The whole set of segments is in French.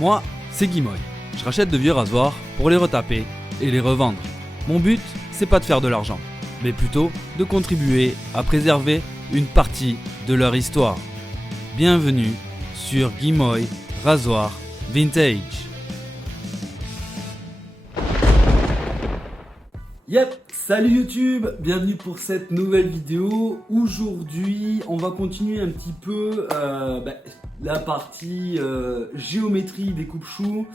Moi, c'est Guimoy. Je rachète de vieux rasoirs pour les retaper et les revendre. Mon but, c'est pas de faire de l'argent, mais plutôt de contribuer à préserver une partie de leur histoire. Bienvenue sur Guimoy Rasoir Vintage. Yep, salut YouTube, bienvenue pour cette nouvelle vidéo. Aujourd'hui, on va continuer un petit peu la partie géométrie des coupe-choux.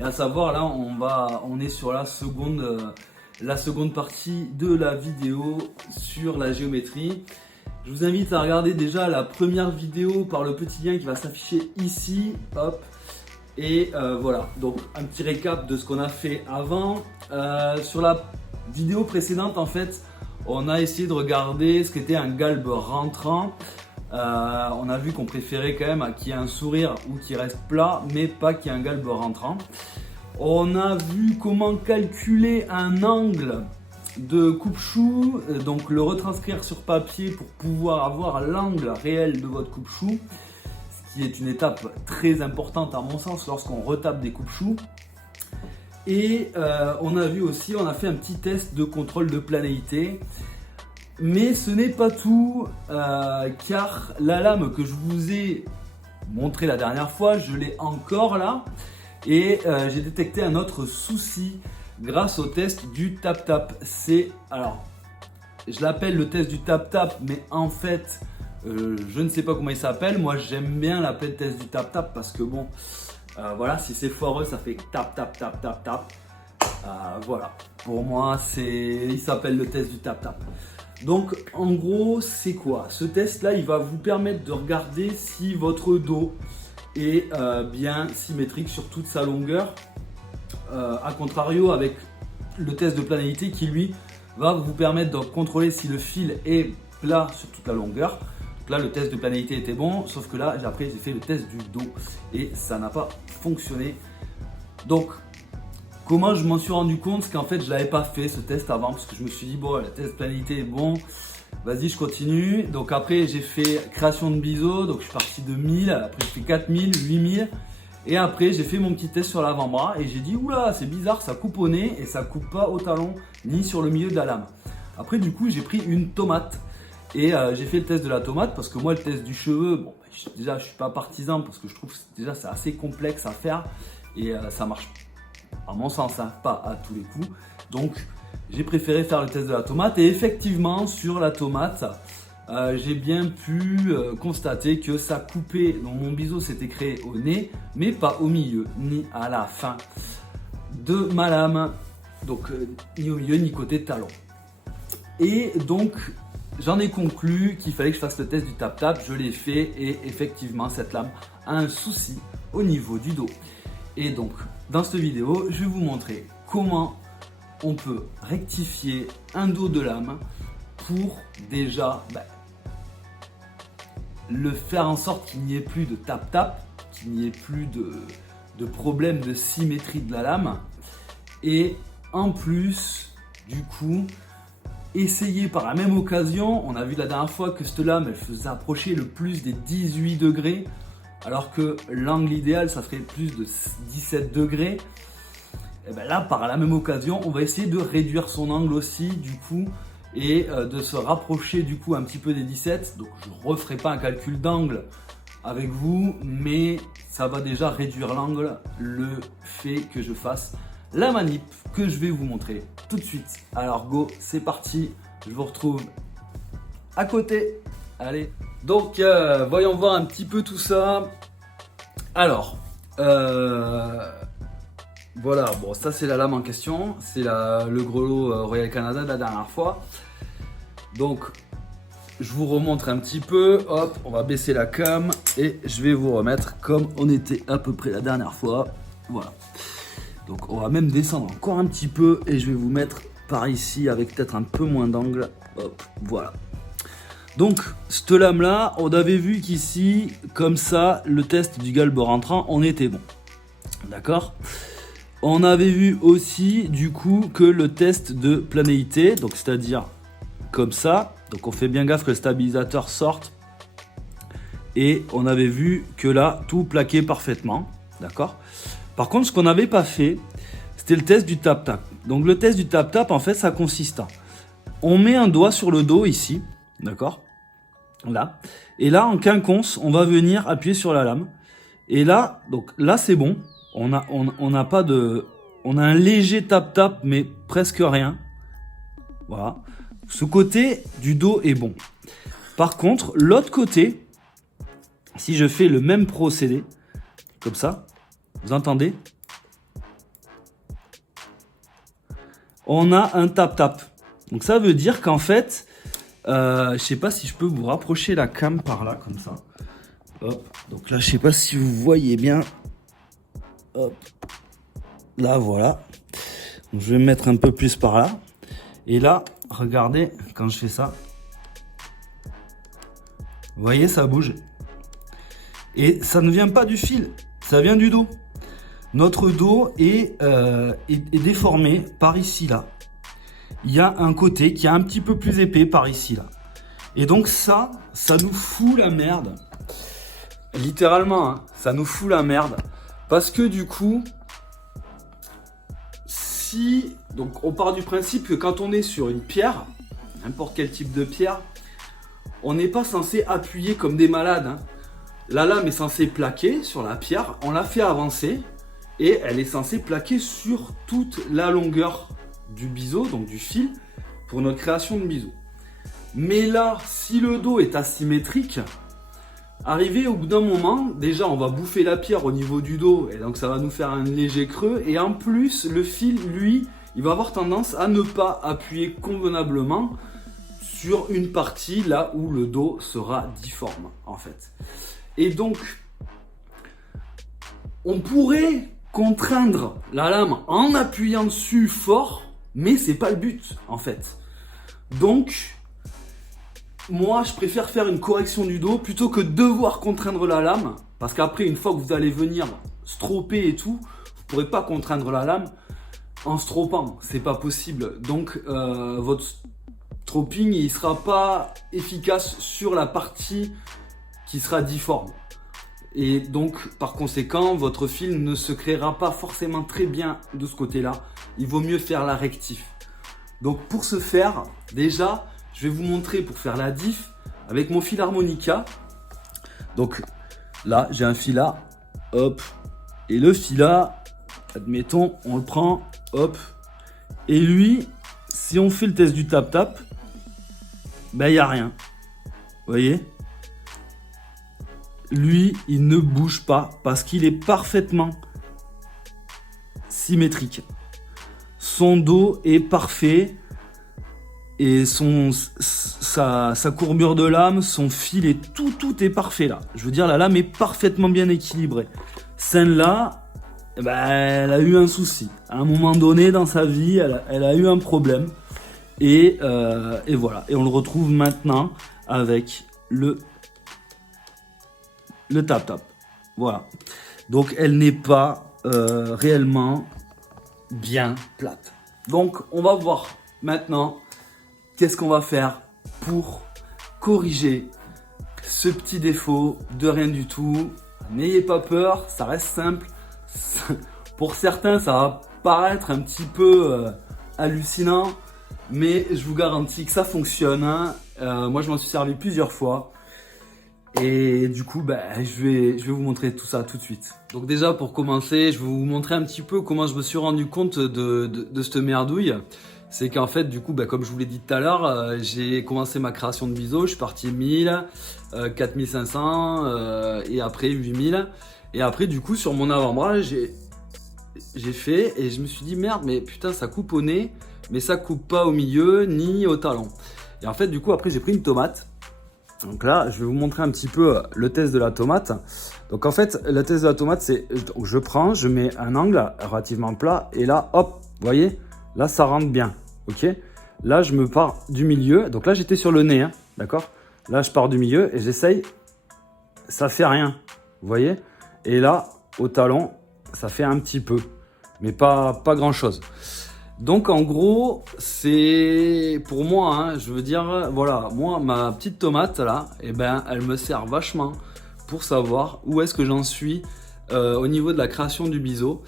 Et à savoir, là, on est sur la seconde partie de la vidéo sur la géométrie. Je vous invite à regarder déjà la première vidéo par le petit lien qui va s'afficher ici. Hop. Et voilà, donc un petit récap de ce qu'on a fait avant. Sur la vidéo précédente, en fait, on a essayé de regarder ce qu'était un galbe rentrant. On a vu qu'on préférait quand même qu'il y ait un sourire ou qu'il reste plat, mais pas qu'il y ait un galbe rentrant. On a vu comment calculer un angle de coupe-chou, donc le retranscrire sur papier pour pouvoir avoir l'angle réel de votre coupe-chou, ce qui est une étape très importante à mon sens lorsqu'on retape des coupe-choux. Et on a vu aussi, on a fait un petit test de contrôle de planéité. Mais ce n'est pas tout, car la lame que je vous ai montrée la dernière fois, je l'ai encore là. Et j'ai détecté un autre souci grâce au test du tap-tap. Alors, je l'appelle le test du tap-tap, mais en fait, je ne sais pas comment il s'appelle. Moi, j'aime bien l'appeler le test du tap-tap parce que bon... voilà, si c'est foireux, ça fait tap tap tap tap tap. Voilà, pour moi, il s'appelle le test du tap tap. Donc, en gros, c'est quoi? Ce test-là, il va vous permettre de regarder si votre dos est bien symétrique sur toute sa longueur. A contrario, avec le test de planéité qui, lui, va vous permettre de contrôler si le fil est plat sur toute la longueur. Là, le test de planéité était bon, sauf que là, après, j'ai fait le test du dos et ça n'a pas fonctionné. Donc, comment je m'en suis rendu compte? C'est qu'en fait, je ne l'avais pas fait ce test avant parce que je me suis dit, bon, le test de planéité est bon, vas-y, je continue. Donc, après, j'ai fait création de biseau, donc je suis parti de 1000, après, j'ai fait 4000, 8000. Et après, j'ai fait mon petit test sur l'avant-bras et j'ai dit, oula, c'est bizarre, ça coupe au nez et ça coupe pas au talon ni sur le milieu de la lame. Après, du coup, j'ai pris une tomate. Et j'ai fait le test de la tomate parce que moi le test du cheveu, bon, déjà je suis pas partisan parce que je trouve que déjà c'est assez complexe à faire et ça marche à mon sens pas à tous les coups. Donc j'ai préféré faire le test de la tomate et effectivement sur la tomate j'ai bien pu constater que ça coupait, donc mon biseau s'était créé au nez mais pas au milieu ni à la fin de ma lame, donc ni au milieu ni côté talon. Et donc j'en ai conclu qu'il fallait que je fasse le test du tap-tap, je l'ai fait et effectivement cette lame a un souci au niveau du dos. Et donc dans cette vidéo, je vais vous montrer comment on peut rectifier un dos de lame pour déjà le faire en sorte qu'il n'y ait plus de tap-tap, qu'il n'y ait plus de problème de symétrie de la lame. Et en plus, du coup, essayer par la même occasion, on a vu la dernière fois que cette lame elle faisait approcher le plus des 18 degrés alors que l'angle idéal ça ferait plus de 17 degrés. Et bien là par la même occasion on va essayer de réduire son angle aussi du coup et de se rapprocher du coup un petit peu des 17. Donc je ne referai pas un calcul d'angle avec vous, mais ça va déjà réduire l'angle le fait que je fasse la manip que je vais vous montrer tout de suite. Alors go, c'est parti, je vous retrouve à côté. Allez, donc voyons voir un petit peu tout ça. Alors, voilà, bon ça c'est la lame en question, c'est le grelot Royal Canada de la dernière fois. Donc, je vous remontre un petit peu, hop, on va baisser la cam et je vais vous remettre comme on était à peu près la dernière fois. Voilà. Donc on va même descendre encore un petit peu et je vais vous mettre par ici avec peut-être un peu moins d'angle. Hop, voilà. Donc cette lame là, on avait vu qu'ici, comme ça, le test du galbe rentrant, on était bon. D'accord? On avait vu aussi du coup que le test de planéité, donc c'est-à-dire comme ça, donc on fait bien gaffe que le stabilisateur sorte. Et on avait vu que là, tout plaquait parfaitement. d'accord? Par contre, ce qu'on n'avait pas fait, c'était le test du tap-tap. Donc le test du tap-tap, en fait, ça consiste à... On met un doigt sur le dos ici, d'accord? Là. Et là, en quinconce, on va venir appuyer sur la lame. Et là, donc là, c'est bon. On a pas de... On a un léger tap-tap, mais presque rien. Voilà. Ce côté du dos est bon. Par contre, l'autre côté, si je fais le même procédé, comme ça, vous entendez? On a un tap-tap. Donc ça veut dire qu'en fait, je sais pas si je peux vous rapprocher la cam par là, comme ça. Hop. Donc là, je sais pas si vous voyez bien. Hop. Là, voilà. Donc, je vais me mettre un peu plus par là. Et là, regardez, quand je fais ça. Vous voyez, ça bouge. Et ça ne vient pas du fil, ça vient du dos. Notre dos est déformé par ici, là. Il y a un côté qui est un petit peu plus épais par ici, là. Et donc ça nous fout la merde. Littéralement, hein, ça nous fout la merde. Parce que du coup, si... Donc on part du principe que quand on est sur une pierre, n'importe quel type de pierre, on n'est pas censé appuyer comme des malades, hein. La lame est censée plaquer sur la pierre, on la fait avancer et elle est censée plaquer sur toute la longueur du biseau, donc du fil, pour notre création de biseau. Mais là, si le dos est asymétrique, arrivé au bout d'un moment, déjà on va bouffer la pierre au niveau du dos et donc ça va nous faire un léger creux. Et en plus, le fil, lui, il va avoir tendance à ne pas appuyer convenablement sur une partie là où le dos sera difforme en fait. Et donc, on pourrait contraindre la lame en appuyant dessus fort, mais c'est pas le but en fait. Donc, moi je préfère faire une correction du dos plutôt que devoir contraindre la lame, parce qu'après, une fois que vous allez venir stroper et tout, vous pourrez pas contraindre la lame en stropant, c'est pas possible. Donc, votre stropping, il sera pas efficace sur la partie qui sera difforme. Et donc, par conséquent, votre fil ne se créera pas forcément très bien de ce côté-là. Il vaut mieux faire la rectif. Donc, pour ce faire, déjà, je vais vous montrer pour faire la diff avec mon fil harmonica. Donc, là, j'ai un fil là, hop. Et le fil là, admettons, on le prend, hop. Et lui, si on fait le test du tap-tap, ben, il n'y a rien. Vous voyez ? Lui, il ne bouge pas parce qu'il est parfaitement symétrique. Son dos est parfait et sa courbure de lame, son fil est tout est parfait là. Je veux dire, la lame est parfaitement bien équilibrée. Celle-là, ben, elle a eu un souci. À un moment donné dans sa vie, elle a eu un problème. Et voilà. Et on le retrouve maintenant avec le tap-tap. Voilà. Donc, elle n'est pas réellement bien plate. Donc, on va voir maintenant qu'est-ce qu'on va faire pour corriger ce petit défaut de rien du tout. N'ayez pas peur, ça reste simple. Pour certains, ça va paraître un petit peu hallucinant, mais je vous garantis que ça fonctionne, hein. Moi, je m'en suis servi plusieurs fois. Et du coup, je vais vous montrer tout ça tout de suite. Donc déjà, pour commencer, je vais vous montrer un petit peu comment je me suis rendu compte de cette merdouille. C'est qu'en fait, du coup, comme je vous l'ai dit tout à l'heure, j'ai commencé ma création de biseau. Je suis parti 1000, 4500 et après 8000. Et après, du coup, sur mon avant-bras, j'ai fait et je me suis dit merde, mais putain, ça coupe au nez, mais ça coupe pas au milieu ni au talon. Et en fait, du coup, après, j'ai pris une tomate. Donc là, je vais vous montrer un petit peu le test de la tomate. Donc en fait, le test de la tomate, c'est je mets un angle relativement plat et là, hop, vous voyez, là, ça rentre bien, ok. Là, je me pars du milieu. Donc là, j'étais sur le nez, hein, d'accord. Là, je pars du milieu et j'essaye. Ça fait rien, vous voyez. Et là, au talon, ça fait un petit peu, mais pas grand-chose. Donc en gros, c'est pour moi, hein, je veux dire, voilà, moi ma petite tomate là, elle me sert vachement pour savoir où est-ce que j'en suis au niveau de la création du biseau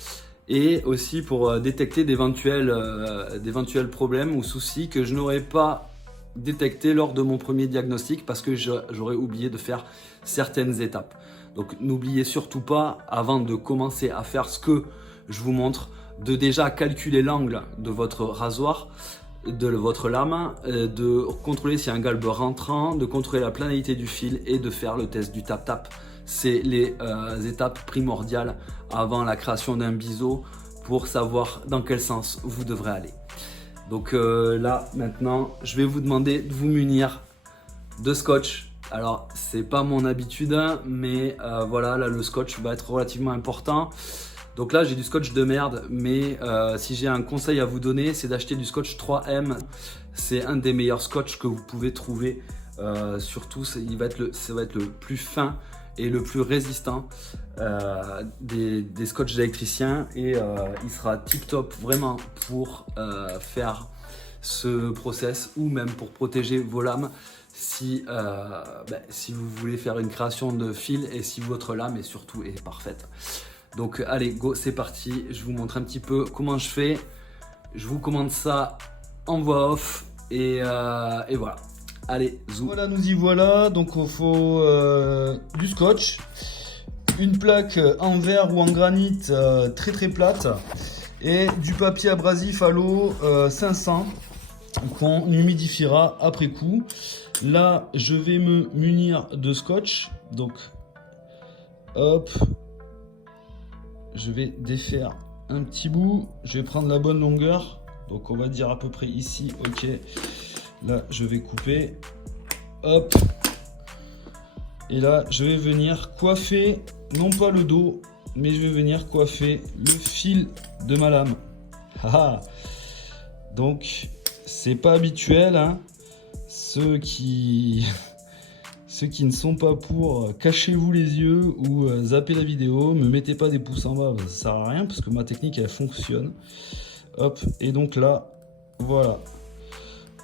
et aussi pour détecter d'éventuels problèmes ou soucis que je n'aurais pas détectés lors de mon premier diagnostic parce que j'aurais oublié de faire certaines étapes. Donc n'oubliez surtout pas, avant de commencer à faire ce que je vous montre, de déjà calculer l'angle de votre rasoir, de votre lame, de contrôler s'il y a un galbe rentrant, de contrôler la planalité du fil et de faire le test du tap-tap. C'est les étapes primordiales avant la création d'un biseau pour savoir dans quel sens vous devrez aller. Donc là, maintenant, je vais vous demander de vous munir de scotch. Alors, c'est pas mon habitude, mais voilà, là, le scotch va être relativement important. Donc là, j'ai du scotch de merde, mais si j'ai un conseil à vous donner, c'est d'acheter du scotch 3M. C'est un des meilleurs scotch que vous pouvez trouver. Surtout, ça va être le plus fin et le plus résistant des scotch d'électricien. Et il sera tip-top vraiment pour faire ce process ou même pour protéger vos lames si vous voulez faire une création de fil et si votre lame est surtout parfaite. Donc allez, go, c'est parti. Je vous montre un petit peu comment je fais. Je vous commande ça en voix off et voilà. Allez, zoom. Voilà, nous y voilà. Donc il faut du scotch, une plaque en verre ou en granit très très plate et du papier abrasif à l'eau 500 qu'on humidifiera après coup. Là, je vais me munir de scotch. Donc, hop. Je vais défaire un petit bout, je vais prendre la bonne longueur, donc on va dire à peu près ici, ok. Là je vais couper, hop. Et là je vais venir coiffer, non pas le dos, mais je vais venir coiffer le fil de ma lame. Donc c'est pas habituel, hein. Ceux qui ne sont pas pour, cachez-vous les yeux ou zappez la vidéo, me mettez pas des pouces en bas, ça sert à rien parce que ma technique elle fonctionne. Hop, et donc là, voilà,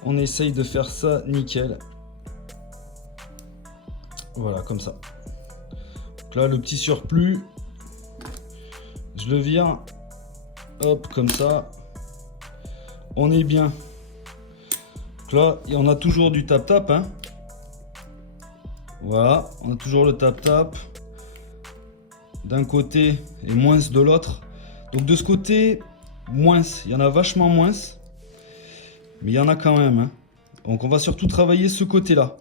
on essaye de faire ça nickel. Voilà, comme ça. Donc là, le petit surplus, je le vire, hop, comme ça. On est bien. Donc là, on a toujours du tap-tap, hein. Voilà, on a toujours le tap-tap d'un côté et moins de l'autre. Donc de ce côté, moins, il y en a vachement moins, mais il y en a quand même, hein. Donc on va surtout travailler ce côté-là.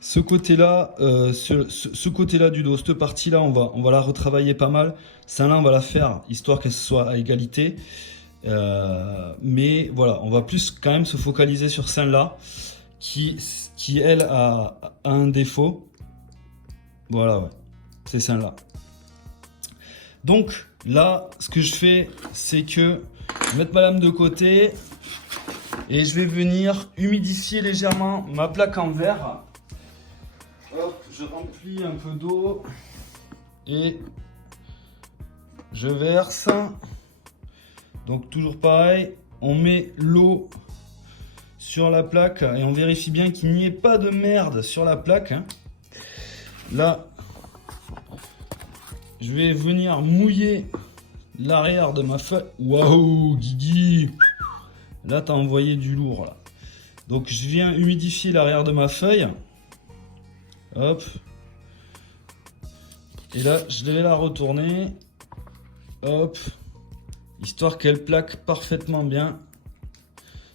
Ce côté-là, ce côté-là du dos, cette partie-là, on va la retravailler pas mal. Celle-là, on va la faire histoire qu'elle soit à égalité. Mais voilà, on va plus quand même se focaliser sur celle-là qui elle a un défaut. Voilà, ouais, c'est celle-là. Donc là, ce que je fais, c'est que je vais mettre ma lame de côté et je vais venir humidifier légèrement ma plaque en verre. Hop, je remplis un peu d'eau et je verse. Donc toujours pareil, on met l'eau sur la plaque et on vérifie bien qu'il n'y ait pas de merde sur la plaque. Là, je vais venir mouiller l'arrière de ma feuille. Waouh, Guigui! Là, t'as envoyé du lourd là. Donc, je viens humidifier l'arrière de ma feuille. Hop. Et là, je vais la retourner. Hop. Histoire qu'elle plaque parfaitement bien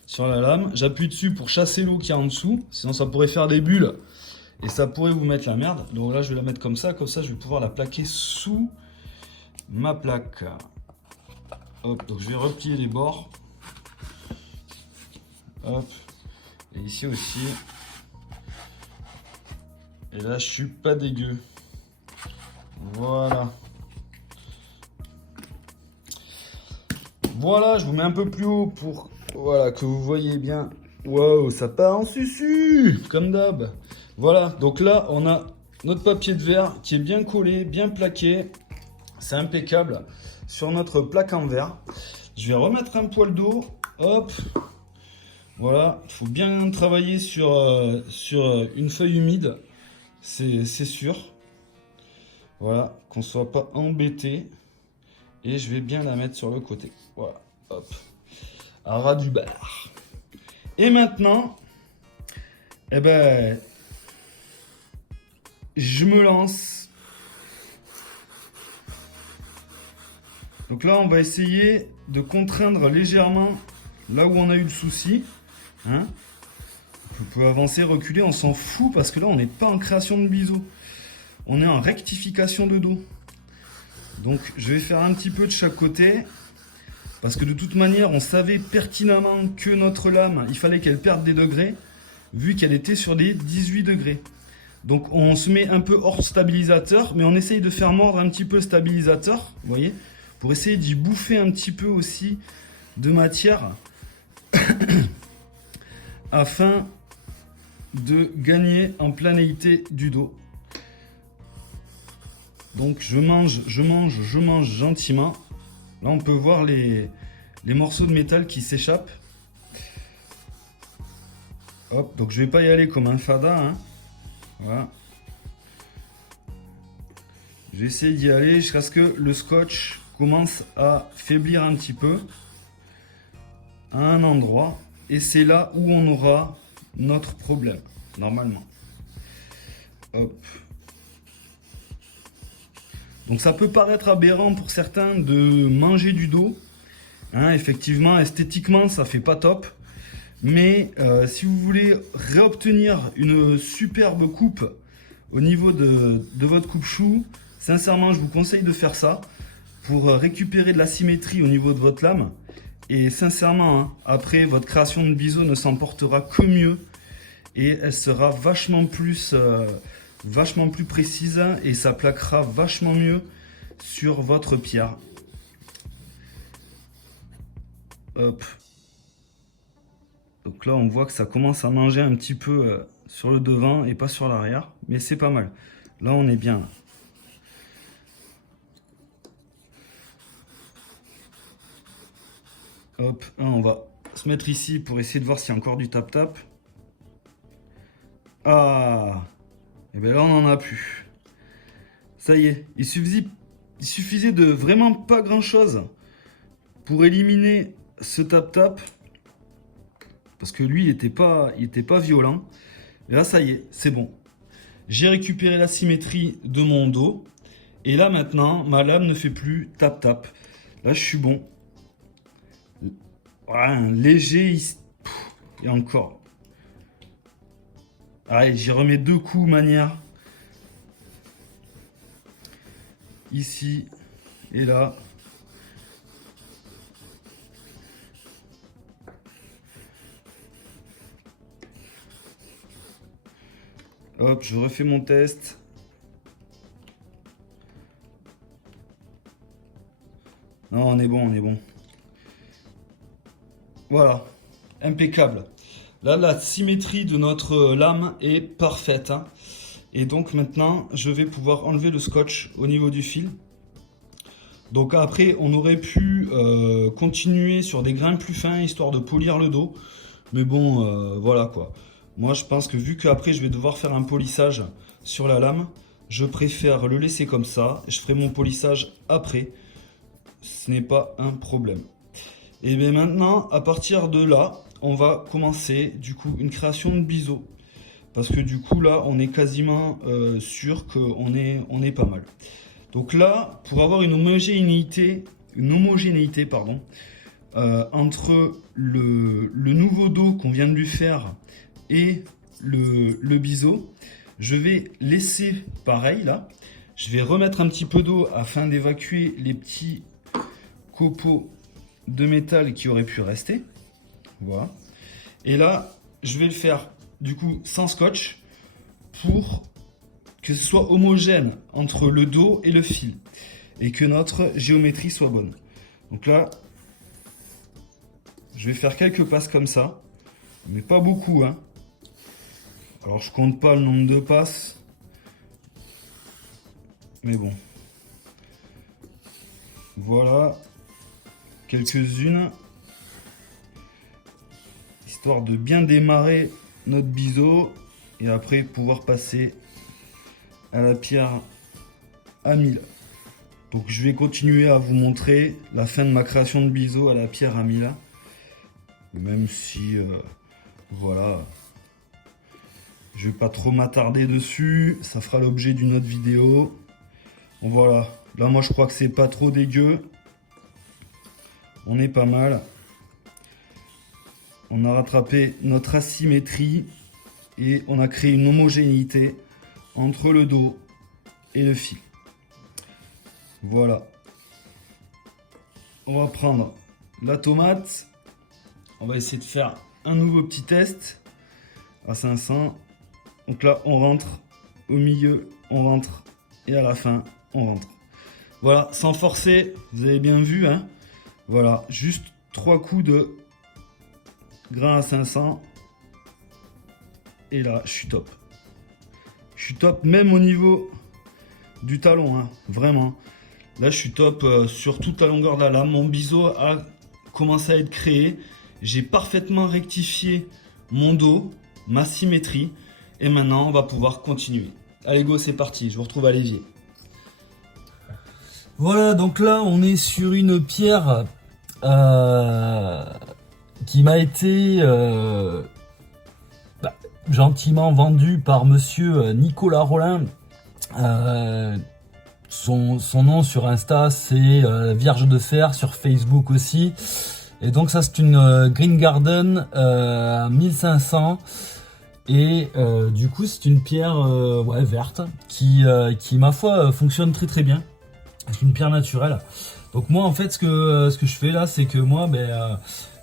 sur la lame. J'appuie dessus pour chasser l'eau qui est en dessous. Sinon, ça pourrait faire des bulles. Et ça pourrait vous mettre la merde. Donc là, je vais la mettre comme ça. Comme ça, je vais pouvoir la plaquer sous ma plaque. Hop. Donc, je vais replier les bords. Hop. Et ici aussi. Et là, je suis pas dégueu. Voilà. Voilà, je vous mets un peu plus haut pour voilà, que vous voyez bien. Waouh, ça part en susu, comme d'hab. Voilà, donc là, on a notre papier de verre qui est bien collé, bien plaqué. C'est impeccable sur notre plaque en verre. Je vais remettre un poil d'eau. Hop. Voilà, il faut bien travailler sur une feuille humide. C'est sûr. Voilà, qu'on soit pas embêté. Et je vais bien la mettre sur le côté. Voilà, hop. À ras du bar. Et maintenant, eh ben, je me lance. Donc là, on va essayer de contraindre légèrement là où on a eu le souci. Hein. Vous pouvez avancer, reculer, on s'en fout parce que là, on n'est pas en création de biseau. On est en rectification de dos. Donc, je vais faire un petit peu de chaque côté. Parce que de toute manière, on savait pertinemment que notre lame, il fallait qu'elle perde des degrés, vu qu'elle était sur les 18 degrés. Donc, on se met un peu hors stabilisateur, mais on essaye de faire mordre un petit peu le stabilisateur, vous voyez, pour essayer d'y bouffer un petit peu aussi de matière, afin de gagner en planéité du dos. Donc je mange gentiment. Là on peut voir les morceaux de métal qui s'échappent. Hop, donc je vais pas y aller comme un fada. Hein. Voilà. Je vais essayer d'y aller jusqu'à ce que le scotch commence à faiblir un petit peu à un endroit. Et c'est là où on aura notre problème, normalement. Hop. Donc ça peut paraître aberrant pour certains de manger du dos. Hein, effectivement, esthétiquement, ça fait pas top. Mais si vous voulez réobtenir une superbe coupe au niveau de votre coupe-chou, sincèrement, je vous conseille de faire ça pour récupérer de la symétrie au niveau de votre lame. Et sincèrement, hein, après, votre création de biseau ne s'en portera que mieux. Et elle sera vachement plus précise et ça plaquera vachement mieux sur votre pierre. Hop. Donc là on voit que ça commence à manger un petit peu sur le devant et pas sur l'arrière, mais c'est pas mal. Là on est bien. Hop, on va se mettre ici pour essayer de voir s'il y a encore du tap-tap. Ah, et bien là on n'en a plus. Ça y est, il suffisait de vraiment pas grand chose pour éliminer ce tap-tap. Parce que lui, il était pas violent. Et là, ça y est, c'est bon. J'ai récupéré la symétrie de mon dos. Et là, maintenant, ma lame ne fait plus tap-tap. Là, je suis bon. Ouais, un léger... Et encore. Allez, j'y remets 2 coups, manière. Ici et là. Hop, je refais mon test. Non, on est bon, on est bon. Voilà, impeccable. Là, la symétrie de notre lame est parfaite. Hein. Et donc maintenant, je vais pouvoir enlever le scotch au niveau du fil. Donc après, on aurait pu continuer sur des grains plus fins, histoire de polir le dos. Mais bon, voilà quoi. Moi, je pense que vu qu'après, je vais devoir faire un polissage sur la lame, je préfère le laisser comme ça. Je ferai mon polissage après. Ce n'est pas un problème. Et bien maintenant, à partir de là, on va commencer du coup une création de biseau. Parce que du coup, là, on est quasiment sûr qu'on est pas mal. Donc là, pour avoir une homogénéité entre le nouveau dos qu'on vient de lui faire et le biseau, je vais laisser pareil là. Je vais remettre un petit peu d'eau afin d'évacuer les petits copeaux de métal qui auraient pu rester. Voilà. Et là, je vais le faire du coup sans scotch pour que ce soit homogène entre le dos et le fil et que notre géométrie soit bonne. Donc là, je vais faire quelques passes comme ça, mais pas beaucoup, hein. Alors je compte pas le nombre de passes, mais bon. Voilà, quelques-unes, histoire de bien démarrer notre biseau et après pouvoir passer à la pierre à 1000. Donc je vais continuer à vous montrer la fin de ma création de biseau à la pierre à 1000. Même si, voilà, je vais pas trop m'attarder dessus. Ça fera l'objet d'une autre vidéo. Bon, voilà, là moi je crois que c'est pas trop dégueu. On est pas mal. On a rattrapé notre asymétrie et on a créé une homogénéité entre le dos et le fil. Voilà. On va prendre la tomate. On va essayer de faire un nouveau petit test à 500. Donc là, on rentre au milieu, on rentre et à la fin, on rentre. Voilà, sans forcer, vous avez bien vu, hein. Voilà, juste 3 coups de grain à 500. Et là, je suis top. Je suis top même au niveau du talon, hein, vraiment. Là, je suis top sur toute la longueur de la lame. Mon biseau a commencé à être créé. J'ai parfaitement rectifié mon dos, ma symétrie. Et maintenant, on va pouvoir continuer. Allez, go, c'est parti. Je vous retrouve à l'évier. Voilà, donc là, on est sur une pierre qui m'a été gentiment vendue par monsieur Nicolas Rollin. Son nom sur Insta, c'est Vierge de Fer, sur Facebook aussi. Et donc ça, c'est une Green Garden 1500. Et du coup, c'est une pierre verte qui ma foi, fonctionne très très bien. C'est une pierre naturelle. Donc moi, en fait, ce que je fais là, c'est que moi,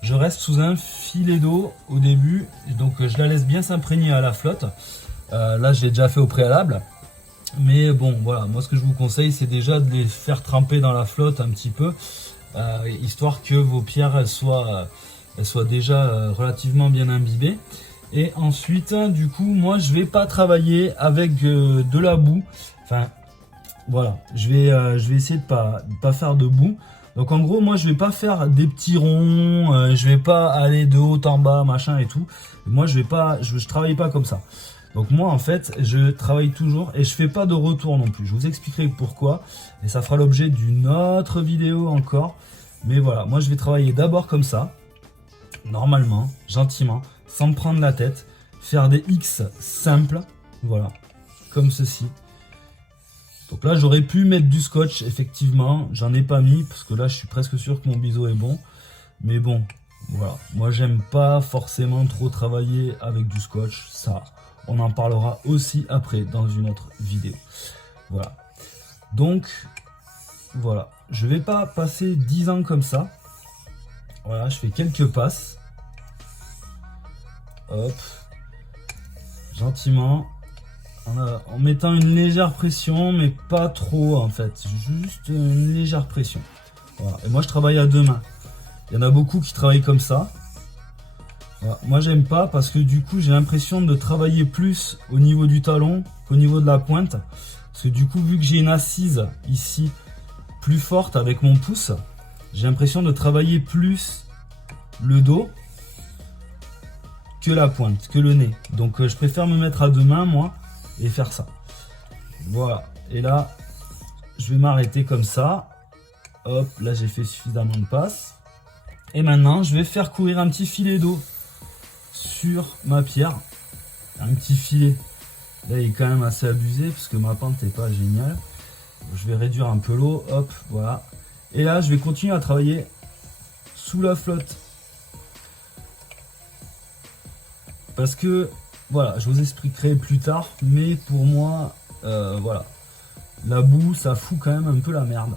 je reste sous un filet d'eau au début. Donc je la laisse bien s'imprégner à la flotte. Là, je l'ai déjà fait au préalable. Mais bon, voilà, moi ce que je vous conseille, c'est déjà de les faire tremper dans la flotte un petit peu, histoire que vos pierres elles soient déjà relativement bien imbibées. Et ensuite, du coup, moi je vais pas travailler avec de la boue. Enfin, voilà, je vais essayer de pas faire de boue. Donc en gros, moi je vais pas faire des petits ronds, je vais pas aller de haut en bas, machin et tout. Moi je travaille pas comme ça. Donc moi en fait je travaille toujours et je fais pas de retour non plus. Je vous expliquerai pourquoi et ça fera l'objet d'une autre vidéo encore. Mais voilà, moi je vais travailler d'abord comme ça, normalement, gentiment, sans me prendre la tête, faire des X simples, voilà, comme ceci. Donc là j'aurais pu mettre du scotch, effectivement, j'en ai pas mis parce que là je suis presque sûr que mon biseau est bon. Mais bon, voilà, moi j'aime pas forcément trop travailler avec du scotch, ça. On en parlera aussi après dans une autre vidéo. Voilà. Donc, voilà. Je vais pas passer 10 ans comme ça. Voilà, je fais quelques passes. Hop. Gentiment. En mettant une légère pression, mais pas trop en fait. Juste une légère pression. Voilà. Et moi je travaille à deux mains. Il y en a beaucoup qui travaillent comme ça. Voilà. Moi j'aime pas parce que du coup j'ai l'impression de travailler plus au niveau du talon qu'au niveau de la pointe. Parce que du coup vu que j'ai une assise ici plus forte avec mon pouce, j'ai l'impression de travailler plus le dos que la pointe, que le nez. Donc je préfère me mettre à deux mains moi et faire ça. Voilà. Et là je vais m'arrêter comme ça. Hop, là j'ai fait suffisamment de passes. Et maintenant je vais faire courir un petit filet d'eau sur ma pierre, un petit filet. Là il est quand même assez abusé parce que ma pente n'est pas géniale. Je vais réduire un peu l'eau, hop, voilà. Et là je vais continuer à travailler sous la flotte. Parce que, voilà, je vous expliquerai plus tard, mais pour moi, voilà, la boue ça fout quand même un peu la merde.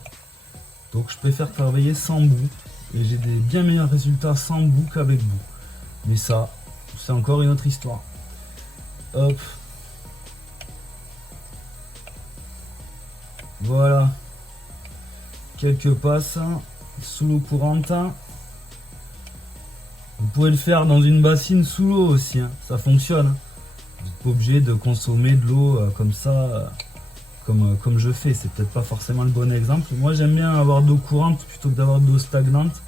Donc je préfère travailler sans boue. Et j'ai des bien meilleurs résultats sans boue qu'avec boue. Mais ça, c'est encore une autre histoire. Hop. Voilà. Quelques passes sous l'eau courante. Vous pouvez le faire dans une bassine sous l'eau aussi. Hein. Ça fonctionne. Vous n'êtes pas obligé de consommer de l'eau comme ça, comme je fais. C'est peut-être pas forcément le bon exemple. Moi, j'aime bien avoir de l'eau courante plutôt que d'avoir de l'eau stagnante.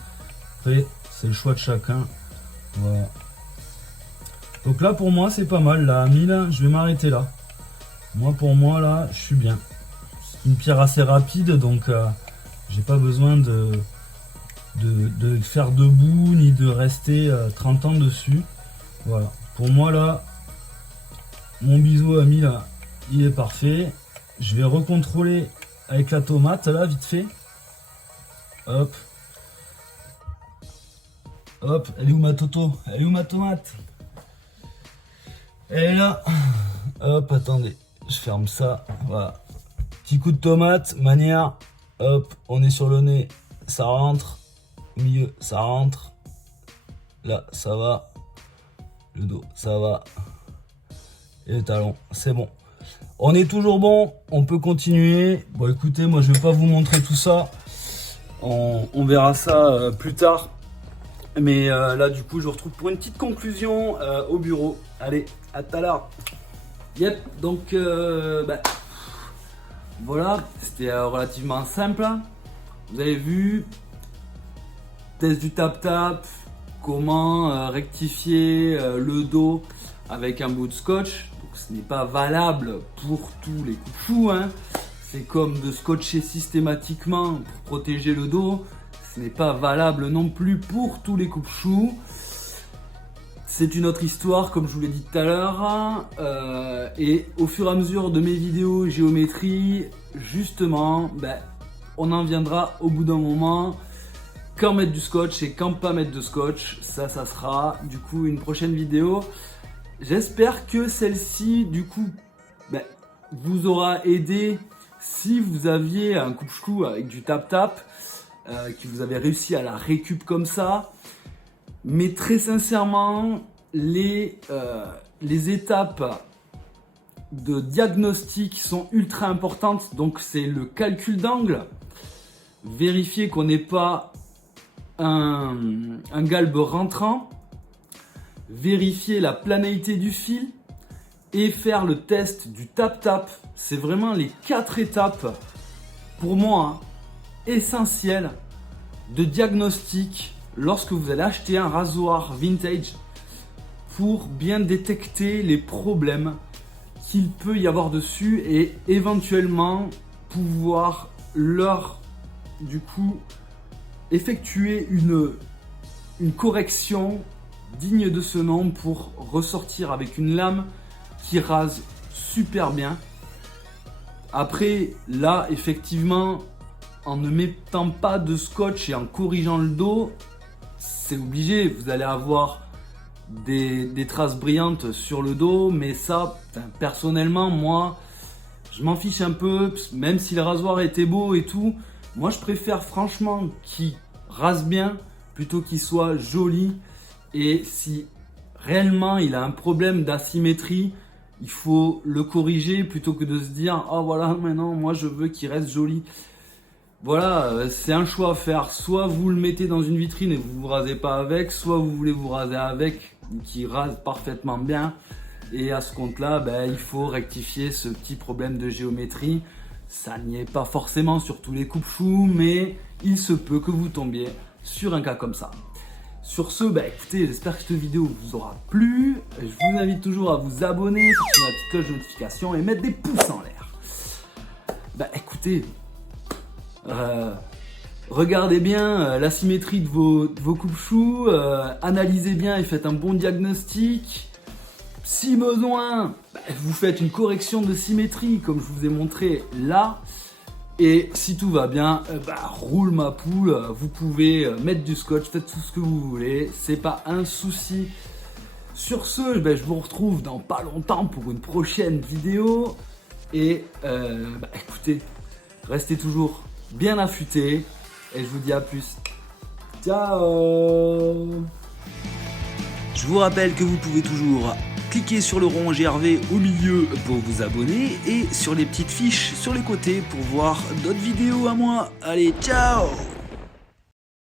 Après, c'est le choix de chacun. Voilà. Donc là pour moi c'est pas mal, là à 1000 je vais m'arrêter là. Moi pour moi là je suis bien. une pierre assez rapide, donc j'ai pas besoin de faire debout ni de rester 30 ans dessus. Voilà, pour moi là, mon biseau ami là, il est parfait. Je vais recontrôler avec la tomate là, vite fait. Hop. Hop, elle est où ma toto? Elle est où ma tomate? Elle est là. Hop, attendez, je ferme ça. Voilà. Petit coup de tomate, manière. Hop, on est sur le nez, ça rentre. Au milieu, ça rentre. Là, ça va. Le dos, ça va. Et le talon, c'est bon. On est toujours bon, on peut continuer. Bon, écoutez, moi, je vais pas vous montrer tout ça. On verra ça plus tard. Mais là, du coup, je vous retrouve pour une petite conclusion au bureau. Allez, à tout à l'heure. Yep, donc, voilà, c'était relativement simple. Vous avez vu, test du tap-tap, comment rectifier le dos avec un bout de scotch. Donc, ce n'est pas valable pour tous les coups de chou, hein. C'est comme de scotcher systématiquement pour protéger le dos. Ce n'est pas valable non plus pour tous les coups de chou. C'est une autre histoire, comme je vous l'ai dit tout à l'heure. Et au fur et à mesure de mes vidéos géométrie, justement, on en viendra au bout d'un moment quand mettre du scotch et quand pas mettre de scotch. Ça sera du coup une prochaine vidéo. J'espère que celle-ci, du coup, vous aura aidé si vous aviez un coupe-chou avec du tap-tap, que vous avez réussi à la récup comme ça. Mais très sincèrement, les étapes de diagnostic sont ultra importantes. Donc c'est le calcul d'angle, vérifier qu'on n'ait pas un galbe rentrant, vérifier la planéité du fil et faire le test du tap-tap. C'est vraiment les 4 étapes pour moi essentielles de diagnostic lorsque vous allez acheter un rasoir vintage pour bien détecter les problèmes qu'il peut y avoir dessus et éventuellement pouvoir leur du coup effectuer une correction digne de ce nom pour ressortir avec une lame qui rase super bien. Après là effectivement, en ne mettant pas de scotch et en corrigeant le dos, c'est obligé, vous allez avoir des traces brillantes sur le dos, mais ça, personnellement, moi, je m'en fiche un peu, même si le rasoir était beau et tout, moi je préfère franchement qu'il rase bien, plutôt qu'il soit joli, et si réellement il a un problème d'asymétrie, il faut le corriger, plutôt que de se dire, oh voilà, maintenant moi je veux qu'il reste joli. Voilà, c'est un choix à faire. Soit vous le mettez dans une vitrine et vous vous rasez pas avec, soit vous voulez vous raser avec, qui rase parfaitement bien. Et à ce compte-là, il faut rectifier ce petit problème de géométrie. Ça n'y est pas forcément sur tous les coupe-choux, mais il se peut que vous tombiez sur un cas comme ça. Sur ce, écoutez, j'espère que cette vidéo vous aura plu. Je vous invite toujours à vous abonner, sur la petite cloche de notification et mettre des pouces en l'air. Écoutez, regardez bien la symétrie de vos coupe-choux, analysez bien et faites un bon diagnostic. Si besoin, vous faites une correction de symétrie comme je vous ai montré là. Et si tout va bien, roule ma poule, vous pouvez mettre du scotch, faites tout ce que vous voulez, c'est pas un souci. Sur ce, je vous retrouve dans pas longtemps pour une prochaine vidéo. Et écoutez, restez toujours bien affûtés et je vous dis à plus. Ciao. Je vous rappelle que vous pouvez toujours cliquer sur le rond GRV au milieu pour vous abonner et sur les petites fiches sur les côtés pour voir d'autres vidéos à moi. Allez, ciao!